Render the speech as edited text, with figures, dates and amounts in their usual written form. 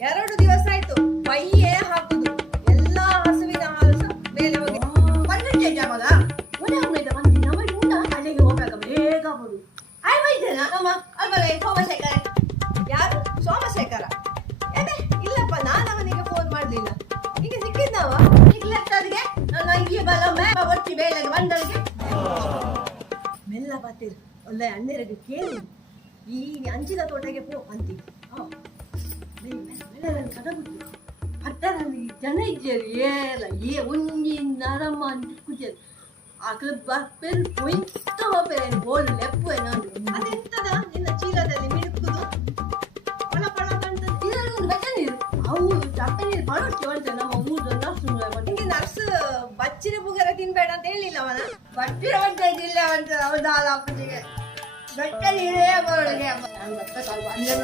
2 ದಿವಸ ಆಯ್ತು ಪೈಯೇ ಹಾಕುದು. ಎಲ್ಲಾ ಹಸುವಿನ ಹಾಲು ಸಹ ಮೇಲೆ ಹೋಗಿ ಬಂದಿದ್ದೆ ಜಾವಾಗ ಒಳ್ಳೆ ಒಮ್ಮೆ ಬಂದು ನಮಗೆ ಉಂಟ ಅಲ್ಲಿಗೆ ಹೋಗ್ಬೇಕು ಬೇಗ ಬರುದು. ಆಯ್ ಬೈದೇನಾ ನಮ್ಮ ಅಲ್ಬಲೆ ಸೋಮಶೇಖರ. ಯಾರು? ಸೋಮಶೇಖರ? ಏನೇ ಇಲ್ಲಪ್ಪ, ನಾನು ಅವನಿಗೆ ಫೋನ್ ಮಾಡ್ಲಿಲ್ಲ. ಈಗ ಸಿಕ್ಕಿದ್ದವ ಸಿಗ್ಲತ್ತರಿಗೆ ನನ್ನ ಇಲ್ಲಿ ಬಲೊಮ್ಮೆ ಒಟ್ಟಿ ಬೇಳೆಗೆ ಬಂದವರಿಗೆ ಮೆಲ್ಲ ಬರ್ತೀರಿ. ಒಳ್ಳೆ ಅಣ್ಣರಿಗೆ ಕೇಳಿ ಈ ಅಂಚಿನ ತೋಟಗೆ ಪೋ ಅಂತಿ. ಹತ್ತರಲ್ಲಿ ಜನ ಇದ್ದೇವೆ ಏಲ ಒಂಜಿ ನರಮ್ಮ ಅಂತ ಕುಜಲ್ ಆಕಳ ಬರ್ಪೇರು ಕೊಯ್ತ ಹೋಗ್ಬೇರೆ ಬೋಲು ಲೆಪ್ಪು ನಾನು ಅದೆಂತದ ನಿನ್ನ ಚೀಲದಲ್ಲಿ ಮಿಡುಕುದು ಪಳ ಪಳ ಕಂಡ ಇದೊಂದು ಬೆಚ್ಚ ನೀರು ಅವು ಚಪ್ಪೆ ನೀರು ಬರೋಷ್ಟು ಹೇಳ್ತೇವೆ ನಮ್ಮ ಊರು ನರ್ಸು ನಿಂಗೆ ನರ್ಸ್ ಬಚ್ಚಿನ ಬುಗರ ತಿನ್ಬೇಡ ಅಂತ ಹೇಳಿಲ್ಲ ಅವನ. ಬಟ್ಟಿರ ಹೊಂಟ ಇದಿಲ್ಲ ಅಂತ ಅವನ ಹಾಲು ಅಪ್ಪನಿಗೆ ಬೆಟ್ಟ ನೀರೇ ಬರೋಳಿಗೆ ಸ್ವಲ್ಪ ಅಲ್ಲೇ